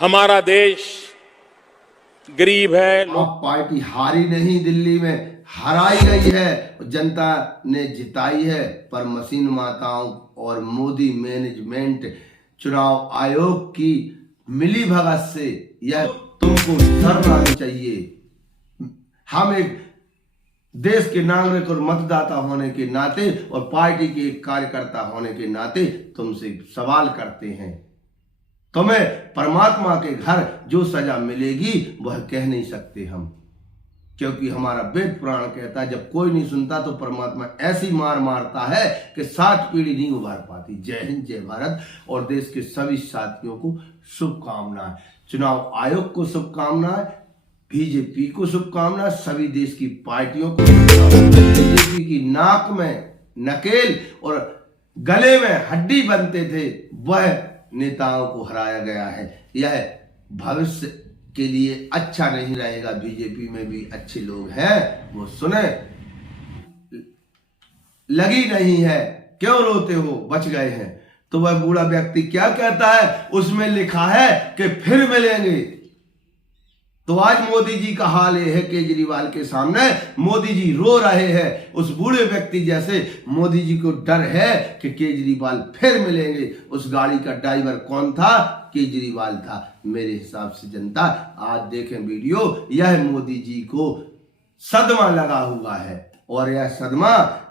हमारा देश गरीब है। आप पार्टी हारी नहीं, दिल्ली में हराई गई है, जनता ने जिताई है। पर मशीन माताओं और मोदी मैनेजमेंट चुनाव आयोग की मिली भगत से यह तुमको शर्म आनी चाहिए। हम एक देश के नागरिक और मतदाता होने के नाते और पार्टी के एक कार्यकर्ता होने के नाते तुमसे सवाल करते हैं। तुम्हें परमात्मा के घर जो सजा मिलेगी वह कह नहीं सकते हम, क्योंकि हमारा वेद पुराण कहता है जब कोई नहीं सुनता तो परमात्मा ऐसी मार मारता है कि 7 पीढ़ी नहीं उभार पाती। जय हिंद, जय भारत। और देश के सभी साथियों को शुभकामनाएं, चुनाव आयोग को शुभकामनाएं, बीजेपी को शुभकामनाएं, सभी देश की पार्टियों को। बीजेपी की नाक में नकेल और गले में हड्डी बनते थे वह नेताओं को हराया गया है। यह भविष्य के लिए अच्छा नहीं रहेगा। बीजेपी में भी अच्छे लोग हैं, वो सुने। लगी नहीं है, क्यों रोते हो, बच गए हैं। तो वह बूढ़ा व्यक्ति क्या कहता है, उसमें लिखा है कि फिर मिलेंगे। तो आज मोदी जी का हाल यह है, केजरीवाल के सामने मोदी जी रो रहे हैं। उस बूढ़े व्यक्ति जैसे मोदी जी को डर है कि केजरीवाल फिर मिलेंगे। उस गाड़ी का ड्राइवर कौन था? केजरीवाल था। मेरे हिसाब से जनता आज देखें वीडियो, यह मोदी जी को सदमा लगा हुआ है और यह सदमा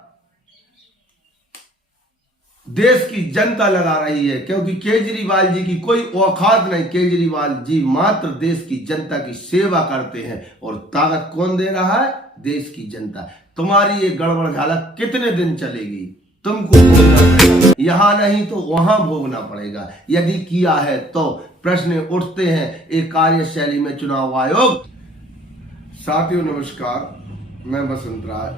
देश की जनता लगा रही है, क्योंकि केजरीवाल जी की कोई औकात नहीं। केजरीवाल जी मात्र देश की जनता की सेवा करते हैं और ताकत कौन दे रहा है? देश की जनता। तुम्हारी ये गड़बड़ झालक कितने दिन चलेगी? तुमको भोगना पड़ेगा, यहां नहीं तो वहां भोगना पड़ेगा। यदि किया है तो प्रश्न उठते हैं एक कार्यशैली में चुनाव आयोग। साथियों नमस्कार, मैं वसंत राय।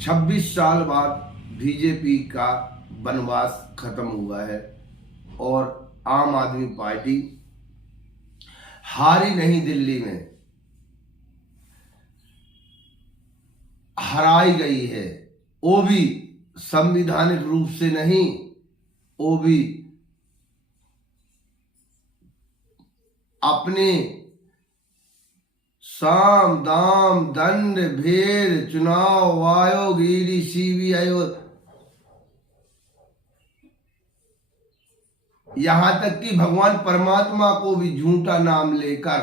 26 साल बाद बीजेपी का वनवास खत्म हुआ है और आम आदमी पार्टी हारी नहीं, दिल्ली में हराई गई है। वो भी संवैधानिक रूप से नहीं, वो भी अपने साम दाम दंड भेद चुनाव आयोग, ईडी, सीबीआई, यहां तक कि भगवान परमात्मा को भी झूठा नाम लेकर,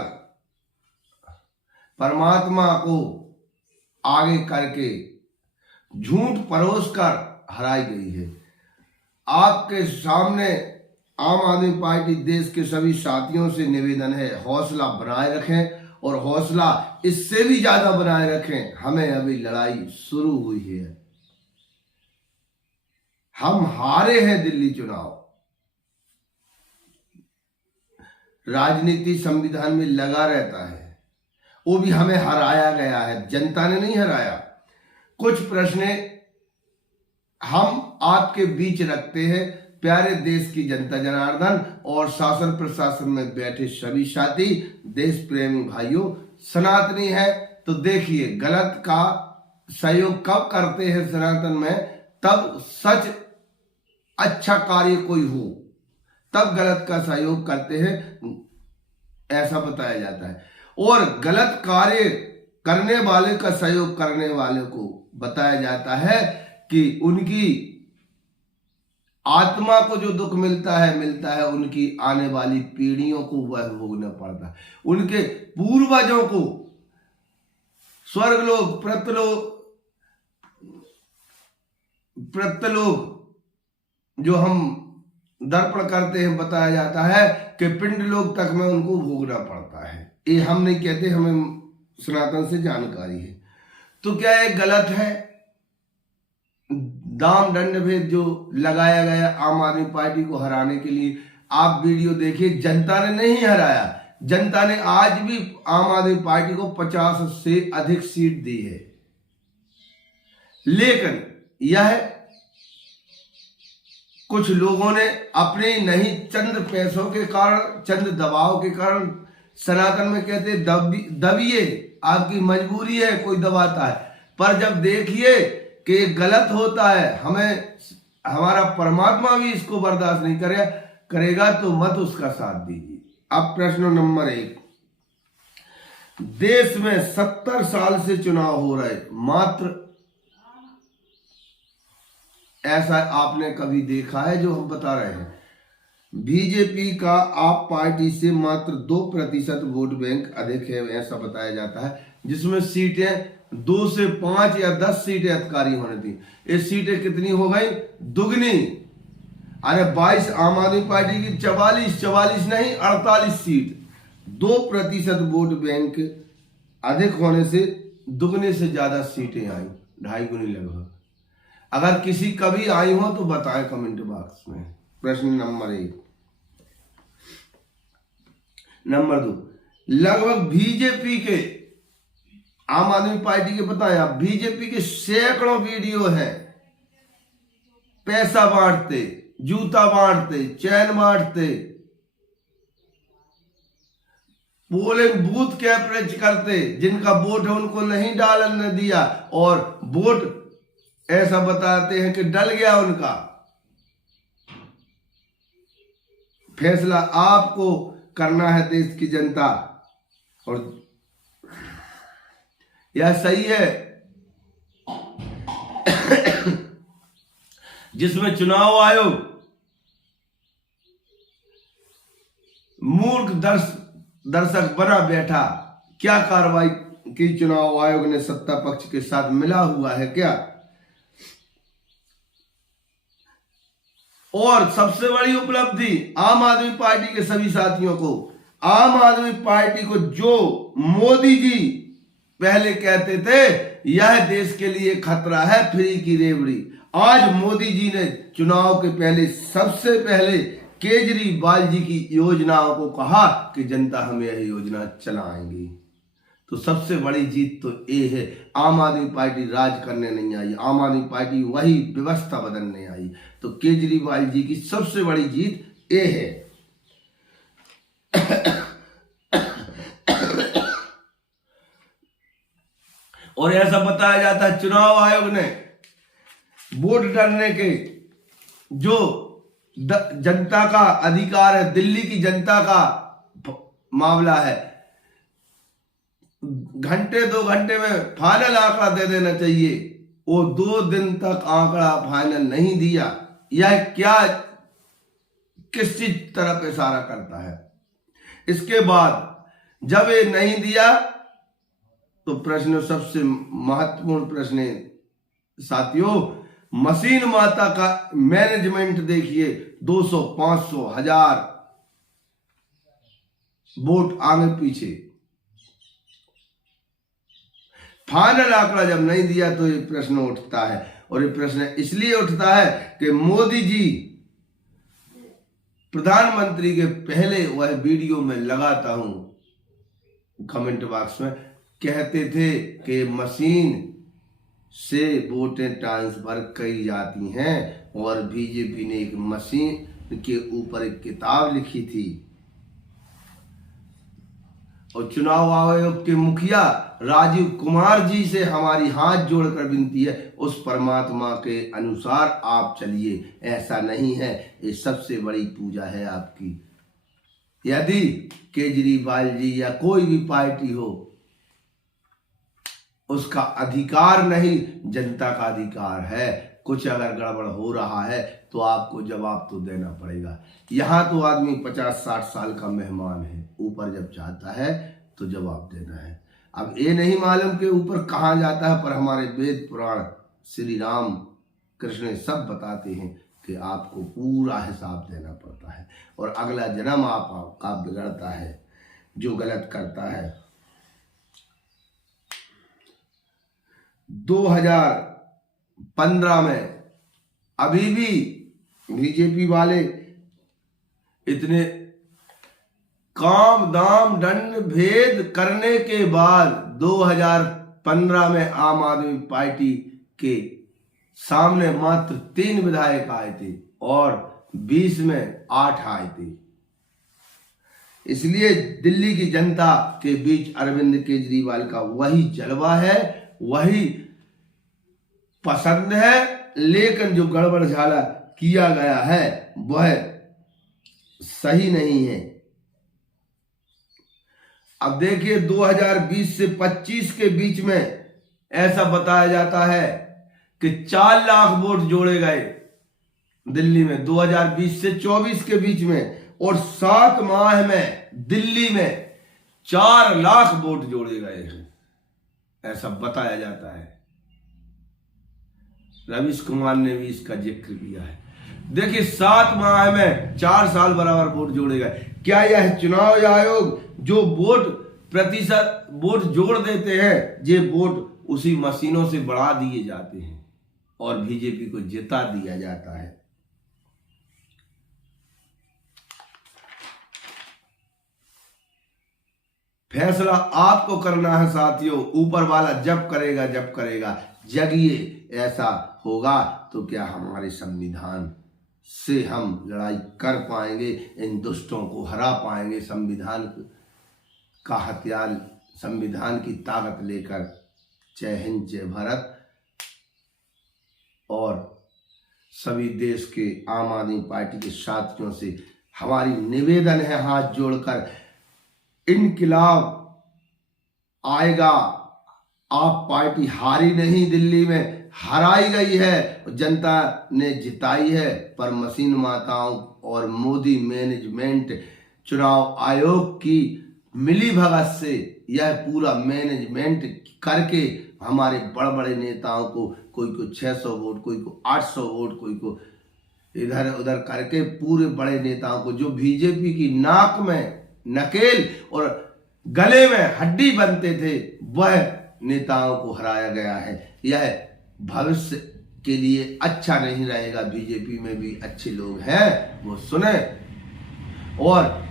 परमात्मा को आगे करके झूठ परोस कर हराई गई है। आपके सामने आम आदमी पार्टी देश के सभी साथियों से निवेदन है, हौसला बनाए रखें और हौसला इससे भी ज्यादा बनाए रखें। हमें अभी लड़ाई शुरू हुई है। हम हारे हैं दिल्ली चुनाव। राजनीति संविधान में लगा रहता है, वो भी हमें हराया गया है, जनता ने नहीं हराया। कुछ प्रश्न हम आपके बीच रखते हैं, प्यारे देश की जनता जनार्दन और शासन प्रशासन में बैठे सभी साथी, देश प्रेमी भाइयों, सनातनी है तो देखिए, गलत का सहयोग कब करते हैं सनातन में? तब सच अच्छा कार्य कोई हो तब गलत का सहयोग करते हैं, ऐसा बताया जाता है। और गलत कार्य करने वाले का सहयोग करने वाले को बताया जाता है कि उनकी आत्मा को जो दुख मिलता है उनकी आने वाली पीढ़ियों को वह भोगना पड़ता है। उनके पूर्वजों को स्वर्गलोक, प्रत्यलोक जो हम दर्पण करते हैं, बताया जाता है कि पिंड लोक तक में उनको भोगना पड़ता है। ये हम नहीं कहते, हमें सनातन से जानकारी है। तो क्या ये गलत है? दाम दंड भेद जो लगाया गया आम आदमी पार्टी को हराने के लिए, आप वीडियो देखिए, जनता ने नहीं हराया। जनता ने आज भी आम आदमी पार्टी को 50 से अधिक सीट दी है, लेकिन यह कुछ लोगों ने अपने नहीं चंद पैसों के कारण, चंद दबाव के कारण, सनातन में कहते दबिए, आपकी मजबूरी है, कोई दबाता है। पर जब देखिए कि गलत होता है, हमें हमारा परमात्मा भी इसको बर्दाश्त नहीं करे, करेगा तो मत उसका साथ दीजिए। अब प्रश्न नंबर 1, देश में 70 साल से चुनाव हो रहे, मात्र ऐसा आपने कभी देखा है? जो हम बता रहे हैं, बीजेपी का आप पार्टी से मात्र 2% वोट बैंक अधिक है, ऐसा बताया जाता है, जिसमें सीटें 2 से 5 या 10 सीटें अधिकारी होने थी। ये सीटें कितनी हो गई? दुगनी। अरे 22 आम आदमी पार्टी की 44 नहीं 48 सीट। 2% वोट बैंक अधिक होने से दुगने से ज्यादा सीटें आई, 2.5 गुनी लगभग। अगर किसी कभी आई हो तो बताएं कमेंट बॉक्स में। प्रश्न नंबर 1। नंबर 2, लगभग बीजेपी के, आम आदमी पार्टी के बताएं आप, बीजेपी के सैकड़ों वीडियो है पैसा बांटते, जूता बांटते, चैन बांटते, पोलिंग बूथ कैपरेज करते, जिनका वोट है उनको नहीं डालने दिया और वोट ऐसा बताते हैं कि डल गया उनका। फैसला आपको करना है, देश की जनता। और यह सही है जिसमें चुनाव आयोग मूर्ख दर्शक बना बैठा। क्या कार्रवाई की चुनाव आयोग ने? सत्ता पक्ष के साथ मिला हुआ है क्या? और सबसे बड़ी उपलब्धि आम आदमी पार्टी के सभी साथियों को, आम आदमी पार्टी को जो मोदी जी पहले कहते थे यह देश के लिए खतरा है, फ्री की रेवड़ी, आज मोदी जी ने चुनाव के पहले सबसे पहले केजरीवाल जी की योजनाओं को कहा कि जनता हमें यह योजना चलाएंगी। तो सबसे बड़ी जीत तो ये है, आम आदमी पार्टी राज करने नहीं आई, आम आदमी पार्टी वही व्यवस्था बदलने आई। तो केजरीवाल जी की सबसे बड़ी जीत ये है। और ऐसा बताया जाता है चुनाव आयोग ने वोट डालने के जो जनता का अधिकार है, दिल्ली की जनता का मामला है, घंटे 2 घंटे में फाइनल आंकड़ा दे देना चाहिए। वो 2 दिन तक आंकड़ा फाइनल नहीं दिया। यह क्या, किस चीज तरफ इशारा करता है? इसके बाद जब ये नहीं दिया तो प्रश्न, सबसे महत्वपूर्ण प्रश्न है साथियों, मशीन माता का मैनेजमेंट देखिए, 200, 500, 1000 वोट आगे पीछे। फाइनल आंकड़ा जब नहीं दिया तो ये प्रश्न उठता है। और ये प्रश्न इसलिए उठता है कि मोदी जी प्रधानमंत्री के पहले वह वीडियो में लगाता हूं कमेंट बॉक्स में कहते थे कि मशीन से वोटें ट्रांसफर की जाती हैं, और बीजेपी ने एक मशीन के ऊपर एक किताब लिखी थी। और चुनाव आयोग के मुखिया राजीव कुमार जी से हमारी हाथ जोड़कर विनती है, उस परमात्मा के अनुसार आप चलिए। ऐसा नहीं है, ये सबसे बड़ी पूजा है आपकी। यदि केजरीवाल जी या कोई भी पार्टी हो, उसका अधिकार नहीं, जनता का अधिकार है। कुछ अगर गड़बड़ हो रहा है तो आपको जवाब तो देना पड़ेगा। यहाँ तो आदमी 50-60 साल का मेहमान है, ऊपर जब जाता है तो जवाब देना है। अब ये नहीं मालूम कि ऊपर कहाँ जाता है, पर हमारे वेद पुराण श्री राम कृष्ण सब बताते हैं कि आपको पूरा हिसाब देना पड़ता है। और अगला जन्म आपका बिगड़ता है जो गलत करता है। 2015 में अभी भी बीजेपी वाले इतने काम दाम दंड भेद करने के बाद 2015 में आम आदमी पार्टी के सामने मात्र 3 विधायक आए थे और 20 में 8 आए थे। इसलिए दिल्ली की जनता के बीच अरविंद केजरीवाल का वही जलवा है, वही पसंद है। लेकिन जो गड़बड़ झाला किया गया है वह सही नहीं है। अब देखिए 2020 से 25 के बीच में ऐसा बताया जाता है कि 4 लाख वोट जोड़े गए दिल्ली में 2020 से 24 के बीच में, और 7 माह में दिल्ली में 4 लाख वोट जोड़े गए हैं, ऐसा बताया जाता है। रवीश कुमार ने भी इसका जिक्र किया है। देखिए 7 माह में 4 साल बराबर वोट जोड़े गए। क्या यह चुनाव आयोग जो वोट प्रतिशत वोट जोड़ देते हैं, ये वोट उसी मशीनों से बढ़ा दिए जाते हैं और बीजेपी को जिता दिया जाता है। फैसला आपको करना है साथियों, ऊपर वाला जब करेगा जगिए। ऐसा होगा तो क्या हमारे संविधान से हम लड़ाई कर पाएंगे, इन दुष्टों को हरा पाएंगे, संविधान का हथियार, संविधान की ताकत लेकर। जय हिंद, जय भारत। और सभी देश के आम आदमी पार्टी के साथियों से हमारी निवेदन है, हाथ जोड़कर, इनकिलाब आएगा। आप पार्टी हारी नहीं, दिल्ली में हराई गई है, जनता ने जिताई है, पर मशीन माताओं और मोदी मैनेजमेंट, चुनाव आयोग की मिली भगत से यह पूरा मैनेजमेंट करके हमारे बड़े बड़े नेताओं को, कोई को 600 वोट, कोई को 800 वोट, कोई को इधर उधर करके, पूरे बड़े नेताओं को जो बीजेपी की नाक में नकेल और गले में हड्डी बनते थे, वह नेताओं को हराया गया है। यह भविष्य के लिए अच्छा नहीं रहेगा। बीजेपी में भी अच्छे लोग हैं, वो सुने। और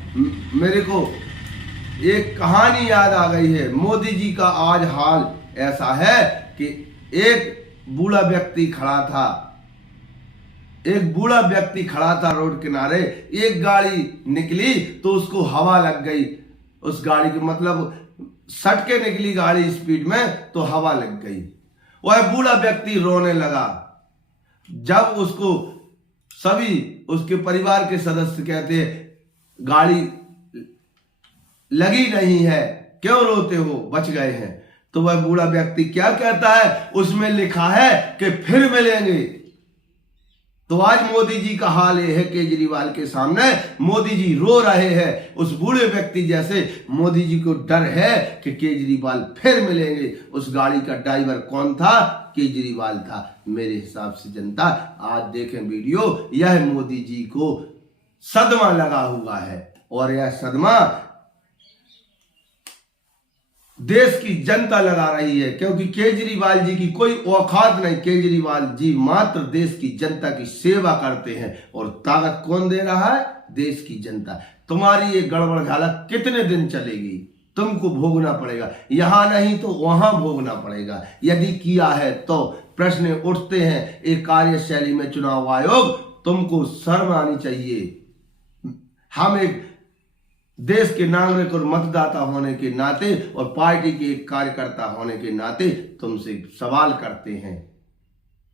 मेरे को एक कहानी याद आ गई है। मोदी जी का आज हाल ऐसा है कि एक बूढ़ा व्यक्ति खड़ा था रोड किनारे, एक गाड़ी निकली तो उसको हवा लग गई, उस गाड़ी की मतलब सट के निकली गाड़ी स्पीड में, तो हवा लग गई। वह बूढ़ा व्यक्ति रोने लगा। जब उसको सभी उसके परिवार के सदस्य कहते, गाड़ी लगी नहीं है, क्यों रोते हो, बच गए हैं, तो वह बूढ़ा व्यक्ति क्या कहता है, उसमें लिखा है कि फिर मिलेंगे। तो आज मोदी जी का हाल यह है, केजरीवाल के सामने मोदी जी रो रहे हैं। उस बूढ़े व्यक्ति जैसे मोदी जी को डर है कि केजरीवाल फिर मिलेंगे। उस गाड़ी का ड्राइवर कौन था? केजरीवाल था। मेरे हिसाब से जनता आज देखें वीडियो, यह मोदी जी को सदमा लगा हुआ है, और यह सदमा देश की जनता लगा रही है, क्योंकि केजरीवाल जी की कोई औकात नहीं। केजरीवाल जी मात्र देश की जनता की सेवा करते हैं, और ताकत कौन दे रहा है? देश की जनता। तुम्हारी ये गड़बड़ झालक कितने दिन चलेगी? तुमको भोगना पड़ेगा, यहां नहीं तो वहां भोगना पड़ेगा। यदि किया है तो प्रश्न उठते हैं, एक कार्यशैली में चुनाव आयोग, तुमको शर्म आनी चाहिए। हम एक देश के नागरिक और मतदाता होने के नाते और पार्टी के एक कार्यकर्ता होने के नाते तुमसे सवाल करते हैं।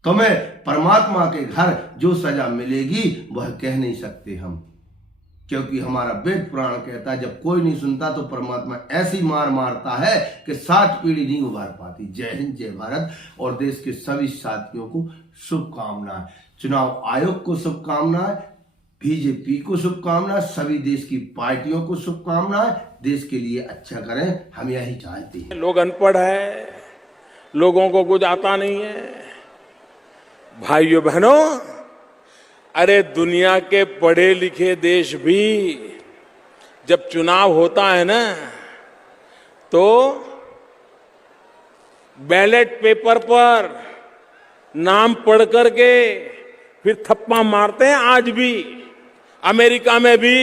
तुम्हें परमात्मा के घर जो सजा मिलेगी वह कह नहीं सकते हम, क्योंकि हमारा वेद पुराण कहता है, जब कोई नहीं सुनता तो परमात्मा ऐसी मार मारता है कि 7 पीढ़ी नहीं उभार पाती। जय हिंद, जय भारत। और देश के सभी साथियों को शुभकामनाएं, चुनाव आयोग को शुभकामनाएं, बीजेपी को शुभकामनाएं, सभी देश की पार्टियों को शुभकामनाएं। देश के लिए अच्छा करें, हम यही चाहते हैं। लोग अनपढ़ है, लोगों को कुछ आता नहीं है। भाइयों बहनों, अरे दुनिया के पढ़े लिखे देश भी जब चुनाव होता है ना, तो बैलेट पेपर पर नाम पढ़ करके फिर थप्पा मारते हैं। आज भी अमेरिका में भी